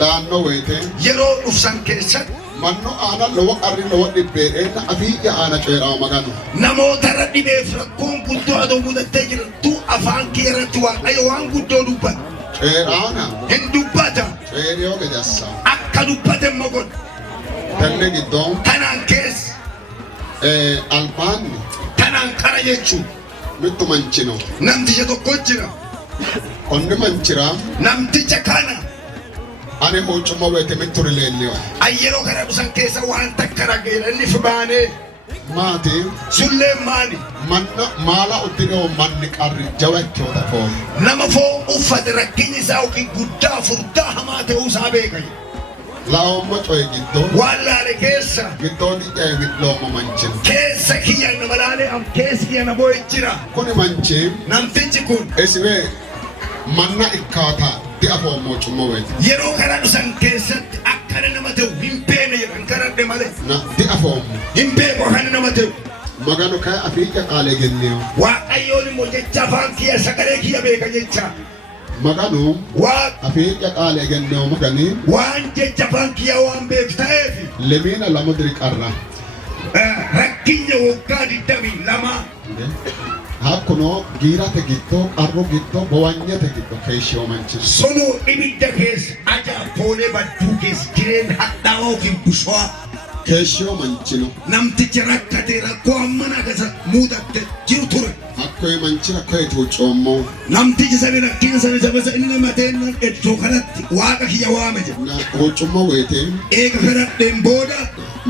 Daanno wayite yeroo dhufsan keessatti manno aana lowo qarri lowo dhibbeedheen abiyya aana ceeraa maganu namoota irra dhibeef rakkoon guddoo adoo mudattee jirtu afaan kee irratti waaqayyo waan guddoo dubbata. ceeraana hin dubbata ceeriyoo gajassa akka dubbate immoo godha. tenne giddoon Tanaan keessa albaanni tanaan qara jechuun mittu manchino namticha tokko jira. onni manchiraa Namticha kana ani hoocuma wayite mittu rileelliwa yeroo kana dhufsan keessa waan takka rageera inni fibaanee maati sullee maali manna maala uddinoo manni qarri jawa ikkiyoota foon nama foon uffate rakkinni isaa yookiin guddaa furdaa hamaa ta'uu isaa beekani. laawommo coye giddoo Waan laale keessa giddoon ijaaye midloommo manchino keessa kiyya nama laale am keessa kiyya na boo'e jira. kuni manchiin Namtichi kun isiwee manna ikkaataa di'a foommoo cummo wayite yeroo kana dhufsan keessatti akkana nama ta'u hin beekne jedhan karadhe malee na di'a foommo hin beeku akkana nama ta'u. maganu kaya afiiqa qaalee genneeyo Waaqayyoon immoo jecha afaan kiyya sagalee kiyya beeka jecha maganu waan afiiqa qaalee genneeyo maganii jecha afaan kiyya waan beeku ta'eef lemiina lama diri qarra rakkinya waggaa 22 hakkunoo giirate giddoo qarru giddoo bowanyate giddoo keeshoo manchisu sunuu ibidda keessa ajaa'ibolee badduu keessa jireenya hadhaa'oo yookiin busho'aa keeshoo manchino namtichi rakkate rakkoo hammana keessa mudatte jiru ture. hakkoye manchina koyetuu coommoo Namtichi sabi rakkina sabi sabasa inni namateen iddoo kanatti waaqa kiyya waame jedha. na hoocumma weetee Eega kadhadheen booda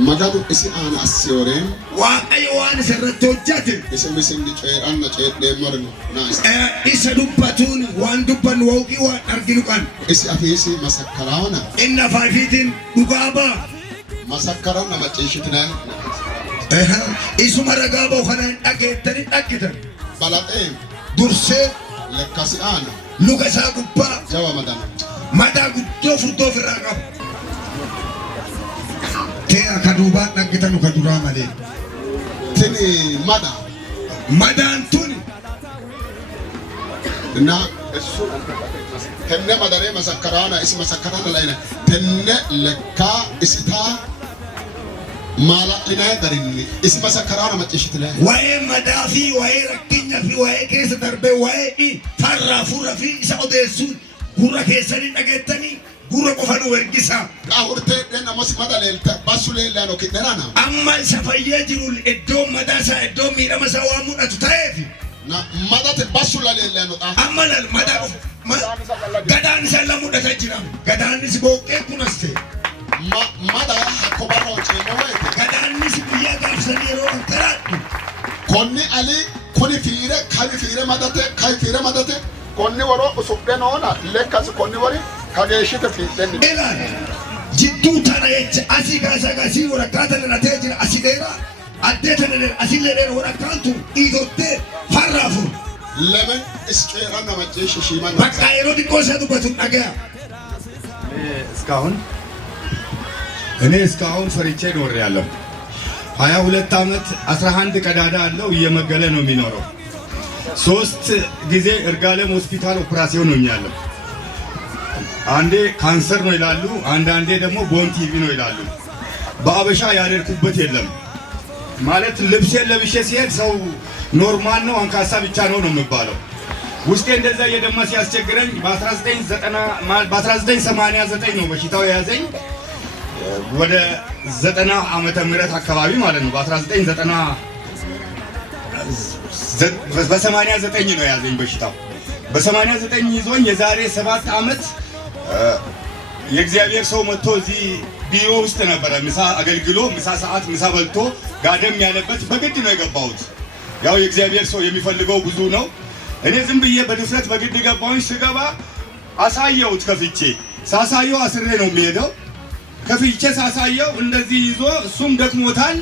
maganu isi aana assiyooreen waaqayyo waan isa irratti hojjate isi misinni ceedhanna ceedhee morno naas isa dubbatuun waan dubbannu wawqii waan arginu kan isi afiisi masakkaraana inni afaafiitiin dhugaa ba'a. masakkaraana maciishitinaan Isuma ragaa ba'u kanaan dhageettanii dhaggitan balaxee dursee lekkasi aana luka isaa gubbaa jawa madana madaa guddoo furdoo ofirraa qaba. Tee akka duubaan dhaggitanu ka duraa malee. tini mada Madaan tuni na tenne madaree masakkaraana isi masakkaraana laina tenne lekkaa isitaa maala inaa darinni isi masakkaraana maciishitile waa'ee madaa fi waa'ee rakkinya fi waa'ee keessa darbee waa'ee farraa furra fi isa odeessuun gurra keessanii dhageettanii gurra qofa nu ergisa. qaahurtee namas mada leelta basu leellaan okidherana Amma isa fayyee jiru iddoo madaa isaa iddoo miidhama isaa waan mul'atu ta'eef na madate basu la leellaan oxa amma lal madaa gadaan isaa la mul'ata jira. Gadaanis booqqee kunas ta'e mada hakko barroo ceemo wayite gadaanis biyya gaafsanii yeroo ankaraadhu konni ali kuni fiire kawi fiire madate konni waroo usubde noona lekkas konni wari kageeshite fiidhenni ilaal jidduu tana jecha asii kaasaa asii waraqaa tana latee jira asii dheeraa addee tana asillee dheeraa waraqaantu dhiitottee farraa furu. lemen isqeeran namaceeshi shiiman Bakka yeroo xiqqoo isaa dubbatu dhagaya. እስካሁን ፈሪቼ ኖሬያለሁ። 22 ዓመት 11 ቀዳዳ አለው እየመገለ ነው የሚኖረው። 3 ጊዜ እርጋለም ሆስፒታል ኦፕራሲዮን ሆኛለሁ። አንዴ ካንሰር ነው ይላሉ፣ አንዳንዴ ደግሞ ቦን ቲቪ ነው ይላሉ። በአበሻ ያደርኩበት የለም ማለት ልብሴን ለብሼ ሲሄድ ሰው ኖርማል ነው አንካሳ ብቻ ነው የሚባለው። ውስጤ እንደዛ እየደማ ሲያስቸግረኝ በ1989 ነው በሽታው የያዘኝ። ወደ 90 ዓመተ ምህረት አካባቢ ማለት ነው። በ89 ነው ያዘኝ በሽታው። በ89 ይዞኝ የዛሬ 7 ዓመት የእግዚአብሔር ሰው መጥቶ እዚህ ቢሮ ውስጥ ነበረ ምሳ አገልግሎ ምሳ ሰዓት ምሳ በልቶ ጋደም ያለበት በግድ ነው የገባሁት። ያው የእግዚአብሔር ሰው የሚፈልገው ብዙ ነው። እኔ ዝም ብዬ በድፍረት በግድ ገባሁኝ። ስገባ አሳየሁት ከፍቼ ሳሳየው አስሬ ነው የሚሄደው። ከፍቼ ሳሳየው እንደዚህ ይዞ እሱም ደክሞታል።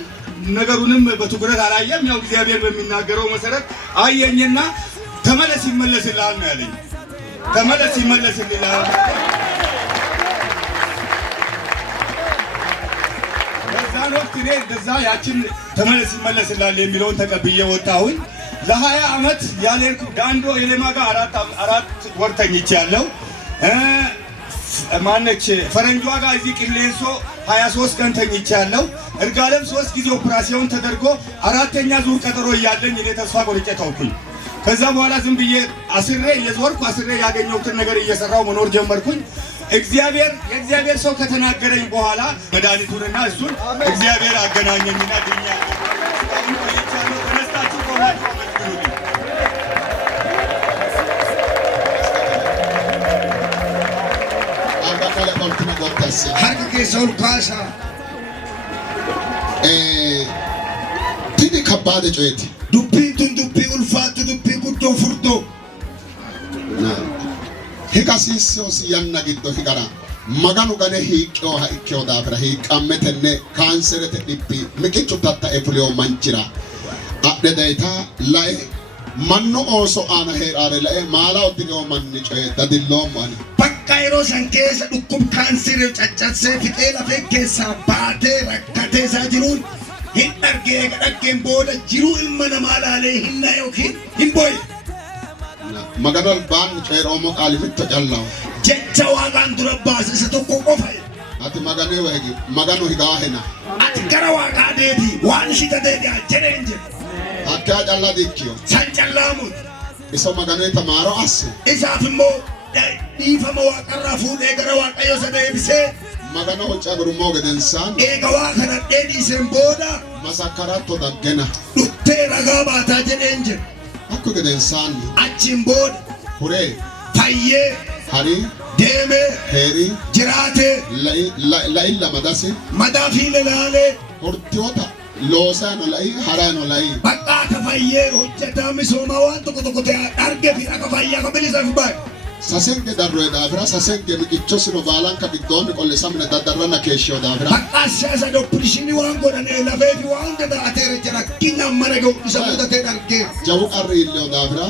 ነገሩንም በትኩረት አላየም። ያው እግዚአብሔር በሚናገረው መሰረት አየኝና ተመለስ ይመለስልሃል ነው ያለኝ። ተመለስ ይመለስልሃል። በዛን ወቅት እኔ እንደዛ ያችን ተመለስ ይመለስልሃል የሚለውን ተቀብዬ ወጣሁኝ። ለ20 ዓመት ያለርኩ ዳንዶ የሌማ ጋር 4 ወር ተኝቻለሁ። ማነች ፈረንጇ ጋር እዚህ ቅሌንሶ 23 ቀን ተኝቻለሁ። እርጋለም 3 ጊዜ ኦፕራሲዮን ተደርጎ 4ኛ ዙር ቀጠሮ እያለኝ እኔ ተስፋ ቆርጬ ተውኩኝ። ከዛ በኋላ ዝም ብዬ አስሬ እየዞርኩ አስሬ ያገኘሁትን ነገር እየሰራው መኖር ጀመርኩኝ። የእግዚአብሔር ሰው ከተናገረኝ በኋላ መድኃኒቱንና እሱን እግዚአብሔር አገናኘኝና ድኛለሁ። ተነስታችሁ ቆማችሁ አመስግኑልኝ። harka keessa ol kaasaa. Tini kabbaade coyeeti. Dubbiin tun dubbii ulfaattu dubbii guddoo furdoo. Higa siisiyoosi yanna giddo higara maganu gane hiiqqeyo ha ikkeyo daafira hiiqqamme tenne kaanserete dhibbi miqichu tatta'e fuleo manchira adhe dayita lae mannu ooso aana heeraare lae maala uddineyo manni coye dadilloommo ani. Bakka yeroo san keessa dhukkub kaanserii caccabsee fixee lafee keessaa baatee rakkatee isaa jiruun hin argee dhaggeen booda jiruu ilma namaa laalee hin na yookiin hin booye. Maganol baan ceeroomo qaalifitta callaawa. Jecha waaqaan dura baasisa tokko qofa. Ati maganee weegi maganu higaa hena. Ati gara waaqaa deebii waan ishita deebi'aa jedheen jedhe. Akka callaa diikkiyo. San callaamuun. Isa maganee tamaaroo asse. Isaaf immoo dhiifama waaqarraa fuudhee gara waaqayyo isa deebisee. Magana hocaa gurmoo gedensaan. Eega waa kana dheedhiiseen booda. Masakkaraatto daggena. Dhuttee ragaa baataa jedheen jedhe. Akka gedensaan. Achiin booda. Huree. Fayyee. Harii. Deemee. Heerii. Jiraatee. La'i lama dase. Madaa fi lelaalee. Hortiyoota. Loosaano la'i haraano la'i. Bakka akka fayyee hojjetaa misoomaa waan tokko ta'e argee fi akka fayyaa akka bilisaaf baay'ee. Sasenge darroe daafira sasenge miqichosino baalanka giddoonni qollisamne daddarrana keeshsheo daafira. Bakka siyaasa doppilishinii waan godhane lafee fi waan dada'ateera jira rakkinaan mana ga'u isa mudatee argee. Jabu qarri illeo daafira.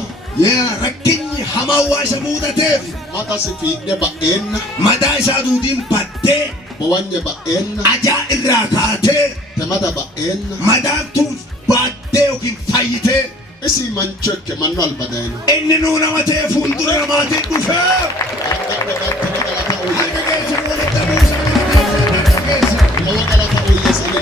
Rakkinni hamaa waa isa mudateef. Mata si fiidhe ba'eenna. Mataa isaa duudiin baddee. Bowanye ba'eenna. Ajaa irraa kaatee. Temata ba'eenna. Madaan tun baddee yookiin fayyitee. Isi manchokke manno albadeeno. Inni nuu nama ta'e fuuldura namaatiin dhufee. Lowo galata uyyees inni